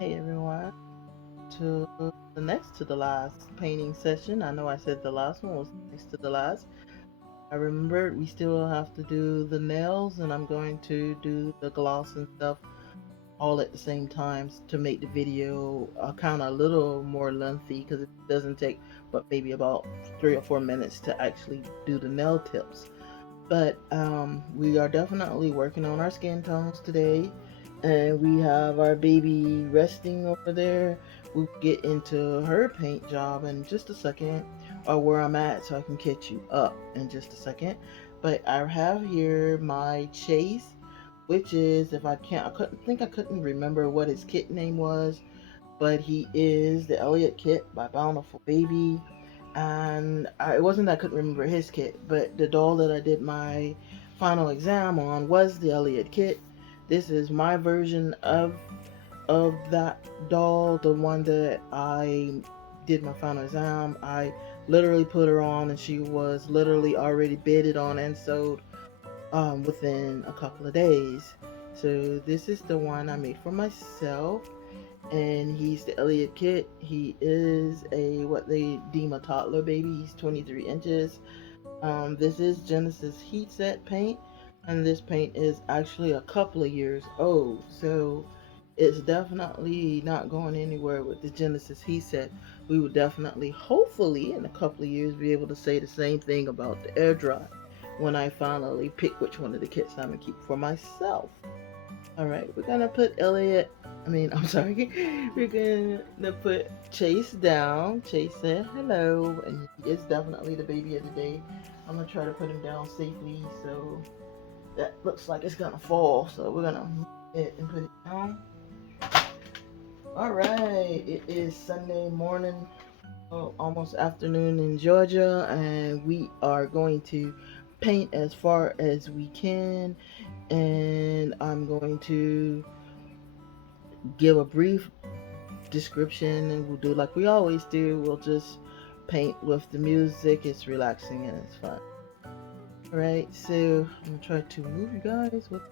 Hey everyone, to the next to the last painting session. I know I said the last one was next to the last. I remembered we still have to do the nails, and I'm going to do the gloss and stuff all at the same time to make the video kind of a little more lengthy because it doesn't take but maybe about 3 or 4 minutes to actually do the nail tips. But we are definitely working on our skin tones today. And we have our baby resting over there. We'll get into her paint job in just a second, or where I'm at, so I can catch you up in just a second. But I have here my Chase, which is, if I can't, I couldn't remember what his kit name was, but he is the Elliot kit by Bountiful Baby. And it wasn't that I couldn't remember his kit, but the doll that I did my final exam on was the Elliot kit. This is my version of that doll, the one that I did my final exam. I literally put her on, and she was literally already bidded on and sold within a couple of days. So this is the one I made for myself, and he's the Elliot kit. He is a what they deem a toddler baby. He's 23 inches. This is Genesis heat set paint, and this paint is actually a couple of years old, so it's definitely not going anywhere with the Genesis heat set. We would definitely, hopefully, in a couple of years, be able to say the same thing about the air dry when I finally pick which one of the kits I'm gonna keep for myself. All right, we're gonna put Elliot. I'm sorry. We're gonna put Chase down. Chase said hello, and he is definitely the baby of the day. I'm gonna try to put him down safely, so that looks like it's gonna fall. So we're gonna move it and put it down. All right, it is Sunday morning, almost afternoon in Georgia, and we are going to paint as far as we can. And I'm going to give a brief description, and we'll do like we always do. We'll just paint with the music. It's relaxing and it's fun. All right, so I'm gonna try to move you guys with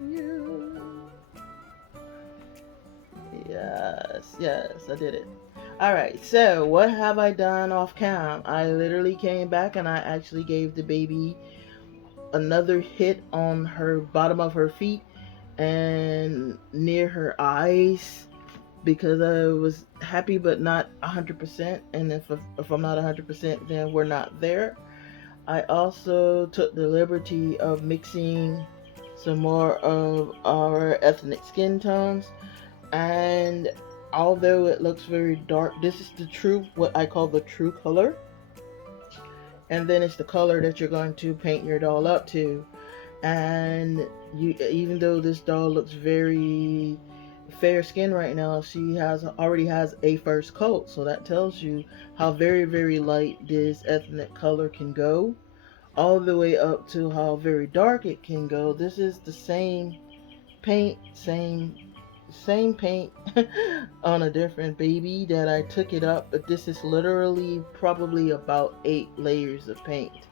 you. Yes, I did it. All right, so what have I done off cam? I literally came back and I actually gave the baby another hit on her bottom of her feet and near her eyes, because I was happy but not 100%. And if I'm not 100%, then we're not there. I also took the liberty of mixing some more of our ethnic skin tones. And although it looks very dark, this is the true, what I call the true color. And then it's the color that you're going to paint your doll up to. And even though this doll looks very fair skin right now, she has already has a first coat, so that tells you how very light this ethnic color can go, all the way up to how very dark it can go. This is the same paint, same paint on a different baby that I took it up, but this is literally probably about 8 layers of paint,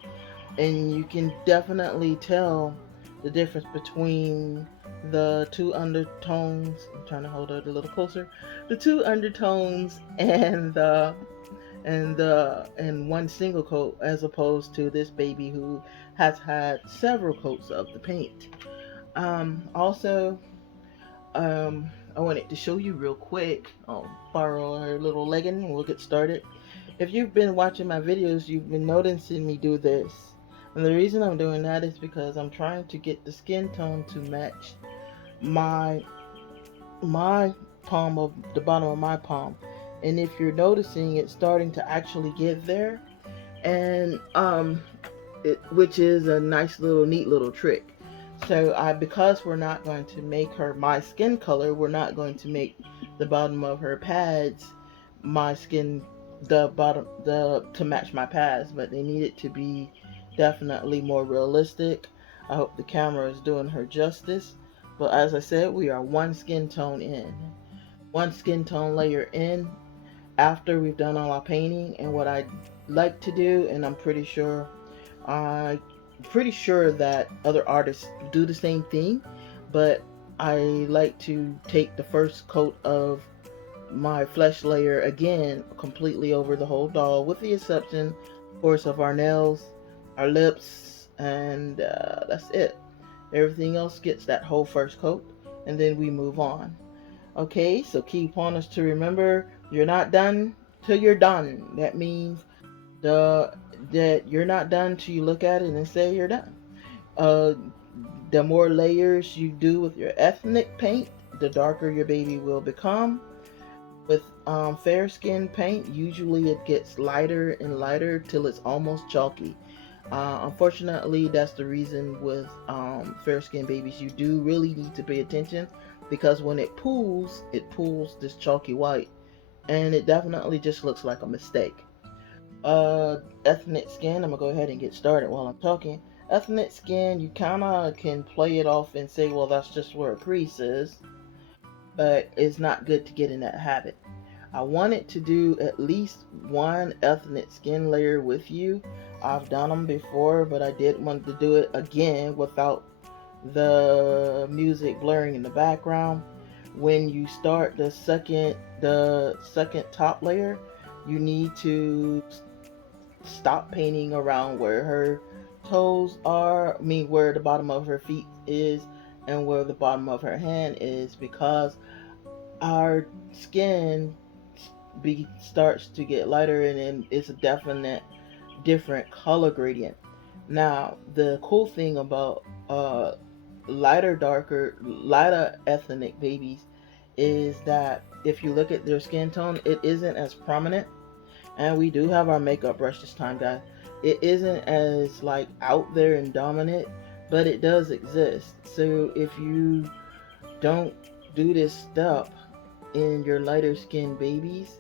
and you can definitely tell the difference between the two undertones. I'm trying to hold it a little closer. The two undertones and one single coat, as opposed to this baby who has had several coats of the paint. Also, I wanted to show you real quick. I'll borrow her little legging and we'll get started. If you've been watching my videos, you've been noticing me do this. And the reason I'm doing that is because I'm trying to get the skin tone to match my my palm of the bottom of my palm. And if you're noticing, it's starting to actually get there. And which is a nice little neat little trick. So because we're not going to make her my skin color, we're not going to make the bottom of her pads my skin, the bottom, the to match my pads, but they need it to be definitely more realistic. I hope the camera is doing her justice. But as I said, we are one skin tone in, one skin tone layer in, after we've done all our painting. And what I like to do, and I'm pretty sure that other artists do the same thing, but I like to take the first coat of my flesh layer again completely over the whole doll, with the exception, of course, of our nails, our lips, and that's it. Everything else gets that whole first coat, and then we move on. Okay, so key pointers to remember: you're not done till you're done. That means the that you're not done till you look at it and say you're done. Uh, the more layers you do with your ethnic paint, the darker your baby will become. With fair skin paint, usually it gets lighter and lighter till it's almost chalky. Unfortunately, that's the reason with fair skinned babies, you do really need to pay attention, because when it pools this chalky white, and it definitely just looks like a mistake. Ethnic skin, I'm gonna go ahead and get started while I'm talking. Ethnic skin, you kind of can play it off and say, well, that's just where a crease is, but it's not good to get in that habit. I wanted to do at least one ethnic skin layer with you. I've done them before, but I did want to do it again without the music blurring in the background. When you start the second top layer, you need to stop painting around where her toes are, I mean where the bottom of her feet is and where the bottom of her hand is, because our skin starts to get lighter, and then it's a definite different color gradient. Now, the cool thing about lighter ethnic babies is that if you look at their skin tone, it isn't as prominent. And we do have our makeup brush this time, guys. It isn't as like out there and dominant, but it does exist. So if you don't do this step in your lighter skinned babies,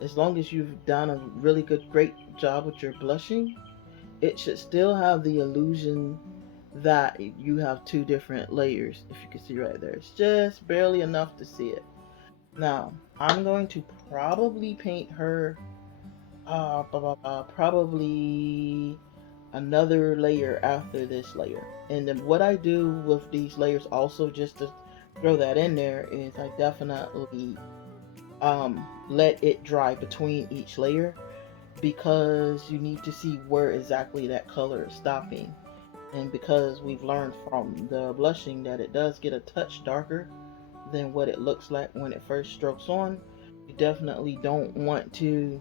as long as you've done a really great job with your blushing, it should still have the illusion that you have two different layers. If you can see right there, it's just barely enough to see it. Now, I'm going to probably paint her probably another layer after this layer. And then what I do with these layers also, just to throw that in there, is I definitely let it dry between each layer, because you need to see where exactly that color is stopping. And because we've learned from the blushing that it does get a touch darker than what it looks like when it first strokes on, you definitely don't want to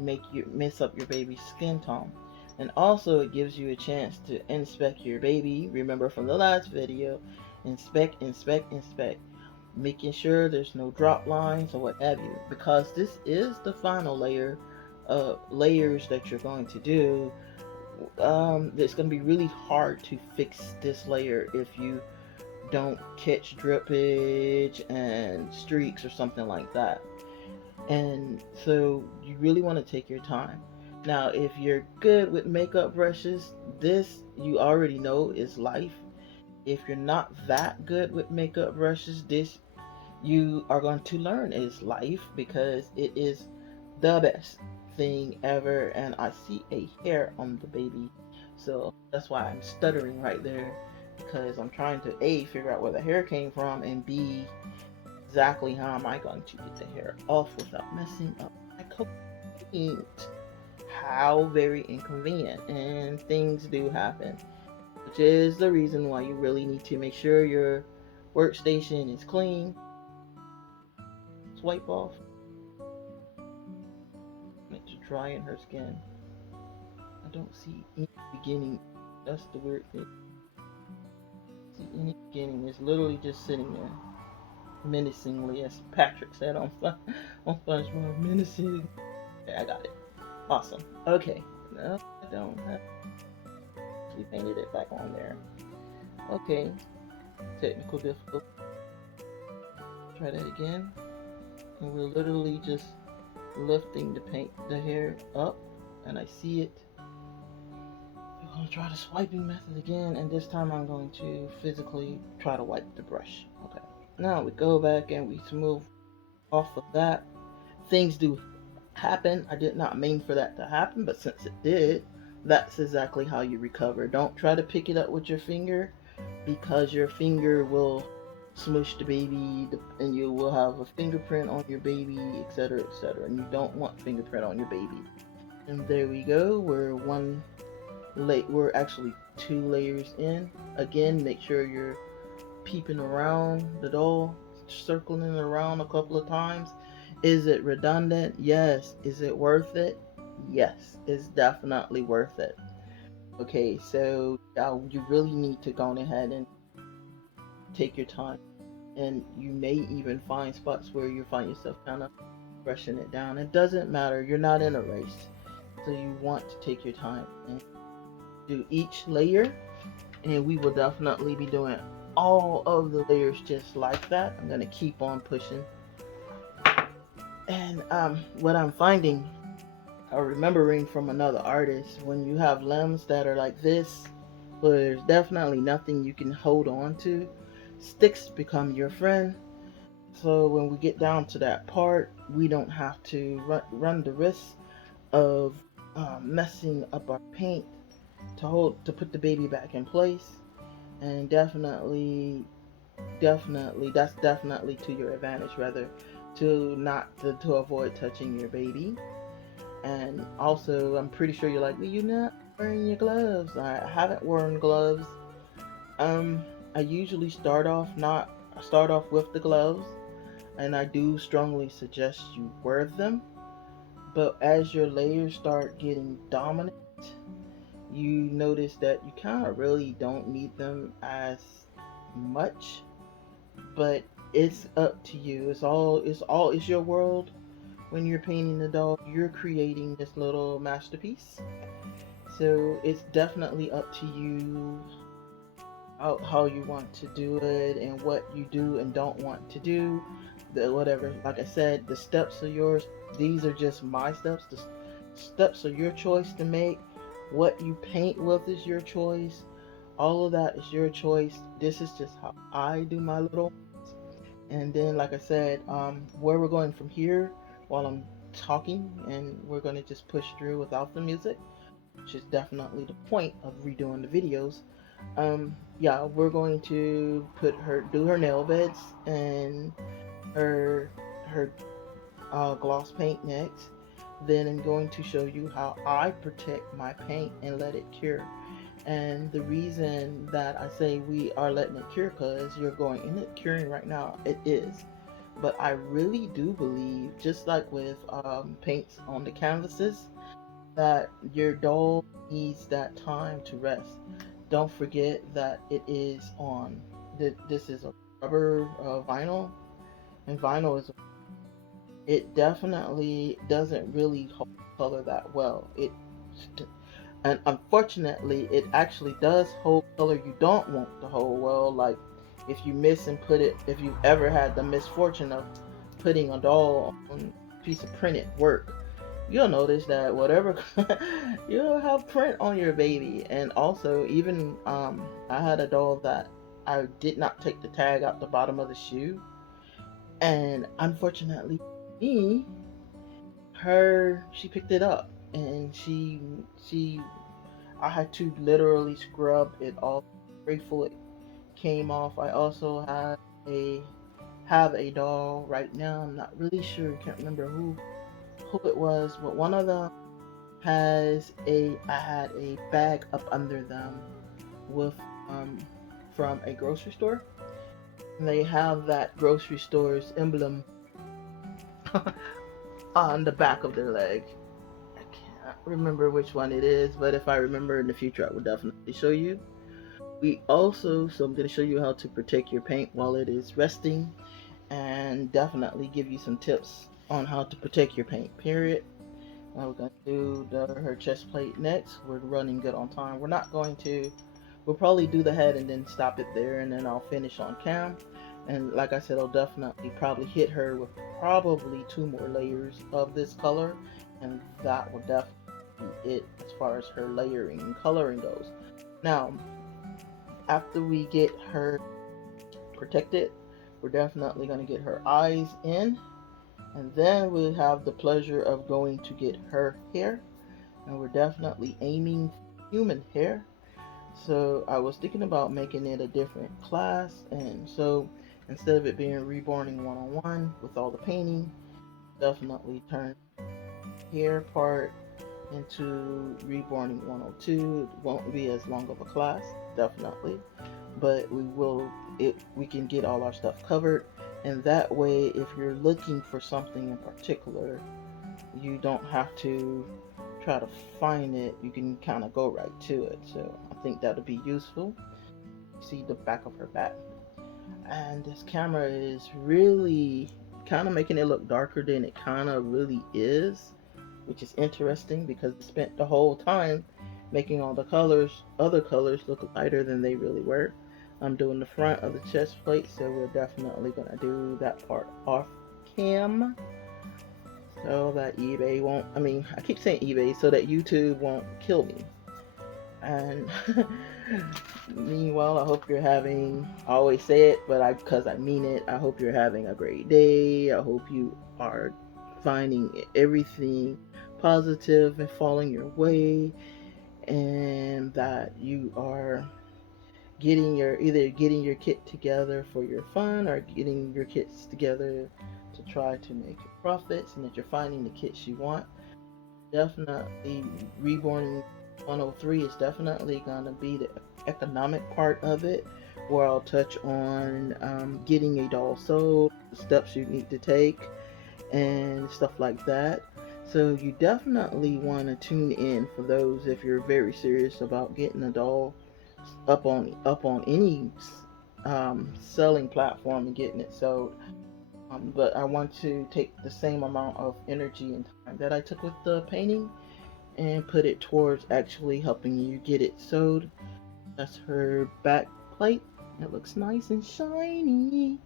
make you mess up your baby's skin tone. And also, it gives you a chance to inspect your baby. Remember from the last video, inspect, inspect, inspect, making sure there's no drop lines or what have you, because this is the final layer of layers that you're going to do. It's going to be really hard to fix this layer if you don't catch drippage and streaks or something like that. And so you really want to take your time. Now, if you're good with makeup brushes, this you already know is life. If you're not that good with makeup brushes, this you are going to learn is life, because it is the best thing ever. And I see a hair on the baby, so that's why I'm stuttering right there, because I'm trying to A, figure out where the hair came from, and B, exactly how am I going to get the hair off without messing up my coat paint. How very inconvenient, and things do happen, which is the reason why you really need to make sure your workstation is clean. Swipe off it to dry in her skin. I don't see any beginning. That's the weird thing. See any beginning? It's literally just sitting there menacingly, as Patrick said on SpongeBob. Menacing. Okay, I got it. Awesome. Okay. No, I don't have. She painted it back on there. Okay. Technical difficulty. Try that again. And we're literally just lifting the hair up, and I see it. I'm going to try the swiping method again, and this time I'm going to physically try to wipe the brush. Okay. Now we go back and we smooth off of that. Things do happen. I did not mean for that to happen, but since it did, that's exactly how you recover. Don't try to pick it up with your finger. because your finger will smush the baby and you will have a fingerprint on your baby, etc., etc. And you don't want fingerprint on your baby. And there we go. We're actually 2 layers in. Again, make sure you're peeping around the doll, circling around a couple of times. Is it redundant? Yes. Is it worth it? Yes. It's definitely worth it. Okay, so you really need to go ahead and take your time. And you may even find spots where you find yourself kind of brushing it down. It doesn't matter. You're not in a race. So you want to take your time and do each layer. And we will definitely be doing all of the layers just like that. I'm going to keep on pushing. And what I'm finding or remembering from another artist, when you have limbs that are like this, where there's definitely nothing you can hold on to, sticks become your friend. So when we get down to that part, we don't have to run the risk of messing up our paint to put the baby back in place. And definitely that's definitely to your advantage, rather, to avoid touching your baby. And also, I'm pretty sure you're like, well, you're not wearing your gloves. I haven't worn gloves. I usually start off with the gloves, and I do strongly suggest you wear them. But as your layers start getting dominant, you notice that you kind of really don't need them as much. But it's up to you. It's your world. When you're painting the doll, you're creating this little masterpiece. So it's definitely up to you how you want to do it and what you do and don't want to do. Whatever, like I said, the steps are yours. These are just my steps. The steps are your choice to make. What you paint with is your choice. All of that is your choice. This is just how I do my little. And then, like I said, where we're going from here while I'm talking, and we're going to just push through without the music, which is definitely the point of redoing the videos. Yeah, we're going to do her nail beds and her gloss paint next. Then I'm going to show you how I protect my paint and let it cure. And the reason that I say we are letting it cure, because you're going in it curing right now, it is. But I really do believe, just like with paints on the canvases, that your doll needs that time to rest. Don't forget that it is on. This is a rubber vinyl, and vinyl is. It definitely doesn't really hold color that well. And unfortunately, it actually does hold color you don't want to hold well. Like if you miss and put it, if you've ever had the misfortune of putting a doll on a piece of printed work, you'll notice that whatever you'll have print on your baby. And also, even I had a doll that I did not take the tag out the bottom of the shoe, and unfortunately, me, she picked it up, and she I had to literally scrub it off. Grateful it came off. I also a have a doll right now. I'm not really sure. Can't remember who it was, but one of them I had a bag up under them with um from a grocery store. And they have that grocery store's emblem on the back of their leg. I can't remember which one it is, but if I remember in the future, I will definitely show you. So I'm going to show you how to protect your paint while it is resting, and definitely give you some tips on how to protect your paint, period. Now we're going to do her chest plate next. We're running good on time. We'll probably do the head and then stop it there, and then I'll finish on cam. And like I said, I'll definitely probably hit her with probably 2 more layers of this color, and that will definitely be it as far as her layering and coloring goes. Now, after we get her protected, we're definitely going to get her eyes in, and then we'll have the pleasure of going to get her hair, and we're definitely aiming for human hair. So I was thinking about making it a different class, and so instead of it being Reborning 101 with all the painting, definitely turn hair part into Reborning 102. It won't be as long of a class, definitely, but we can get all our stuff covered, and that way if you're looking for something in particular, you don't have to try to find it. You can kind of go right to it. So I think that'll be useful. See the back of her back, and this camera is really kind of making it look darker than it kind of really is, which is interesting because it spent the whole time making all the other colors, look lighter than they really were. I'm doing the front of the chest plate, so we're definitely gonna do that part off cam, so that eBay won't. I mean, I keep saying eBay, so that YouTube won't kill me. And meanwhile, I hope you're having. I always say it, but because I mean it. I hope you're having a great day. I hope you are finding everything positive and falling your way, and that you are getting your kit together for your fun, or getting your kits together to try to make your profits, and that you're finding the kits you want. Definitely, Reborn 103 is definitely going to be the economic part of it, where I'll touch on getting a doll sold, the steps you need to take, and stuff like that. So you definitely want to tune in for those if you're very serious about getting a doll up on any selling platform and getting it sold. But I want to take the same amount of energy and time that I took with the painting and put it towards actually helping you get it sewed. That's her back plate. It looks nice and shiny.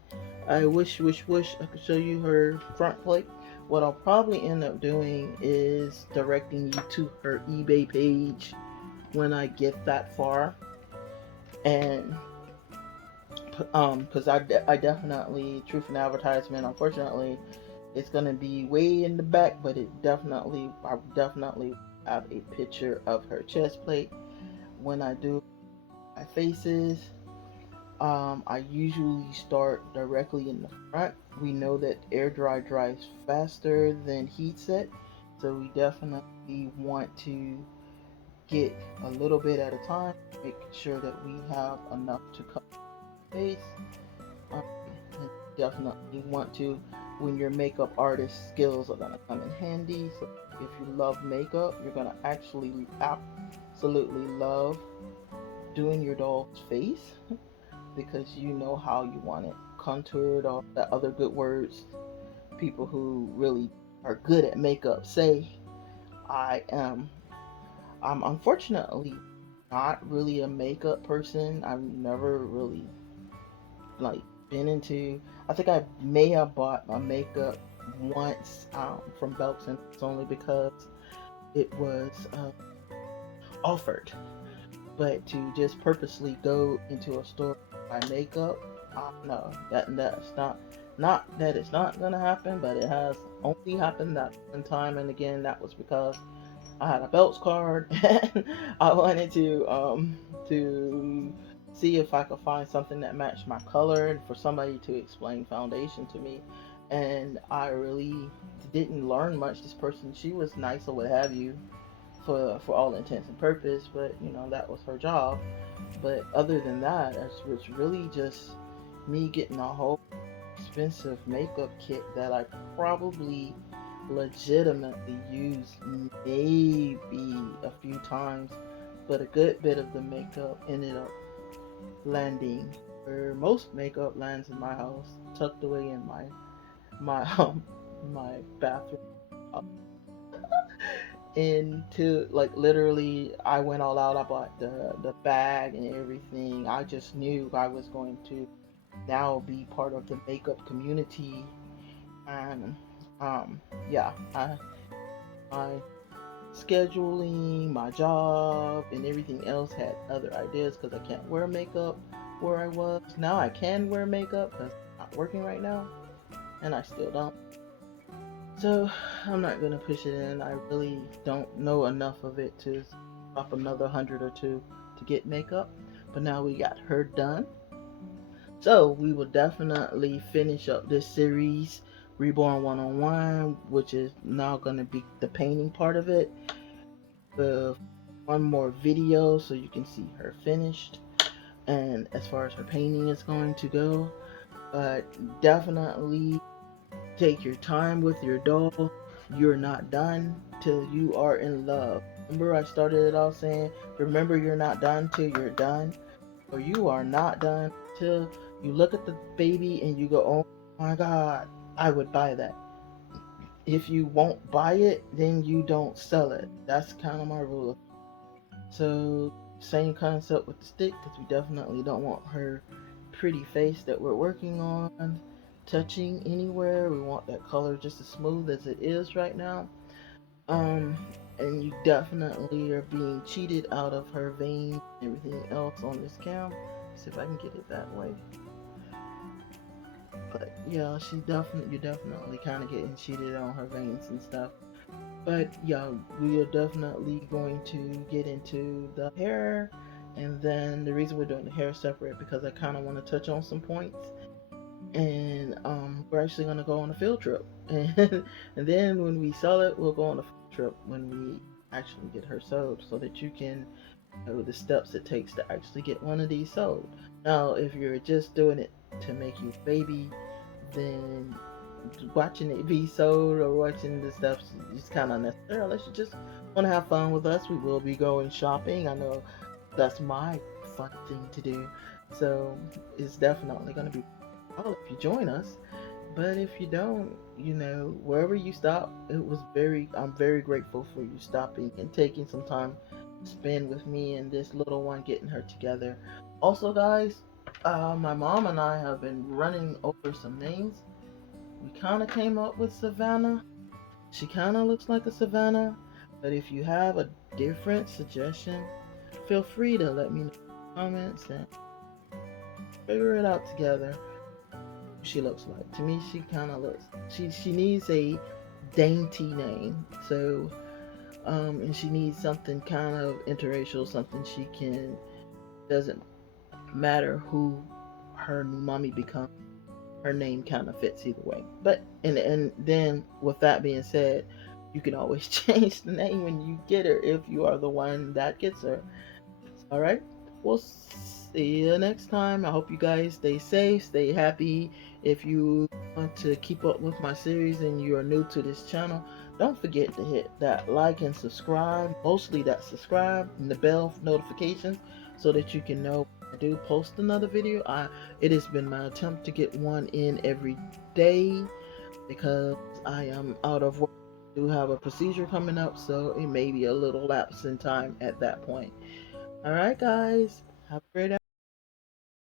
I wish I could show you her front plate. What I'll probably end up doing is directing you to her eBay page when I get that far. And because I definitely, truth in advertisement, unfortunately, it's gonna be way in the back, but I definitely have a picture of her chest plate. When I do my faces, I usually start directly in the front. We know that air dries faster than heat set, so we definitely want to get a little bit at a time, make sure that we have enough to cover the face. Um, and definitely want to, when your makeup artist skills are gonna come in handy. So if you love makeup, you're gonna actually absolutely love doing your doll's face because you know how you want it contoured, or the other good words people who really are good at makeup say. I am. I'm unfortunately not really a makeup person. I've never really like been into. I think I may have bought my makeup once from Belks, and it's only because it was offered. But to just purposely go into a store buy makeup, no, that's not that it's not gonna happen, but it has only happened that one time, and again that was because I had a Belts card and I wanted to see if I could find something that matched my color and for somebody to explain foundation to me. And I really didn't learn much. This person, she was nice or what have you for all intents and purpose, but that was her job. But other than that, it was really just me getting a whole expensive makeup kit that I probably legitimately used maybe a few times, but a good bit of the makeup ended up landing where most makeup lands in my house, tucked away in my my bathroom. Into like literally, I went all out. I bought the bag and everything. I just knew I was going to now be part of the makeup community, and yeah, my scheduling, my job, and everything else had other ideas because I can't wear makeup where I was. Now I can wear makeup because I'm not working right now, and I still don't. So I'm not gonna push it in. I really don't know enough of it to drop another 100 or two to get makeup, but now we got her done. So we will definitely finish up this series, Reborn 101, which is now going to be the painting part of it, with one more video so you can see her finished and as far as her painting is going to go. But definitely take your time with your doll. You're not done till you are in love. Remember, I started it off saying, remember, you're not done till you're done, or you are not done till you look at the baby and you go, oh my God, I would buy that. If you won't buy it, then you don't sell it. That's kind of my rule. So, same concept with the stick, because we definitely don't want her pretty face that we're working on touching anywhere. We want that color just as smooth as it is right now. Um, and you definitely are being cheated out of her veins and everything else on this cam. See if I can get it that way. But yeah, you're definitely kind of getting cheated on her veins and stuff. But yeah, we are definitely going to get into the hair, and then the reason we're doing the hair separate because I kind of want to touch on some points, and we're actually going to go on a field trip, and then when we sell it, we'll go on a field trip when we actually get her sold, so that you can know the steps it takes to actually get one of these sold. Now, if you're just doing it to make you a baby, then watching it be sold or watching the stuff is kind of unnecessary. Unless you just want to have fun with us, we will be going shopping. I know that's my fun thing to do, so it's definitely going to be cool if you join us. But if you don't, wherever you stop, I'm very grateful for you stopping and taking some time to spend with me and this little one getting her together. Also, guys, my mom and I have been running over some names. We kind of came up with Savannah. She kind of looks like a Savannah, but if you have a different suggestion, feel free to let me know in the comments and figure it out together. She looks like to me. She kind of looks. She needs a dainty name. So and she needs something kind of interracial, something she can. Doesn't matter who her new mommy becomes. Her name kind of fits either way. But and then with that being said, you can always change the name when you get her if you are the one that gets her. All right. We'll see you next time. I hope you guys stay safe, stay happy. If you want to keep up with my series and you are new to this channel, don't forget to hit that like and subscribe. Mostly that subscribe and the bell notifications so that you can know when I do post another video. It has been my attempt to get one in every day because I am out of work. I do have a procedure coming up, so it may be a little lapse in time at that point. All right, guys. Have a great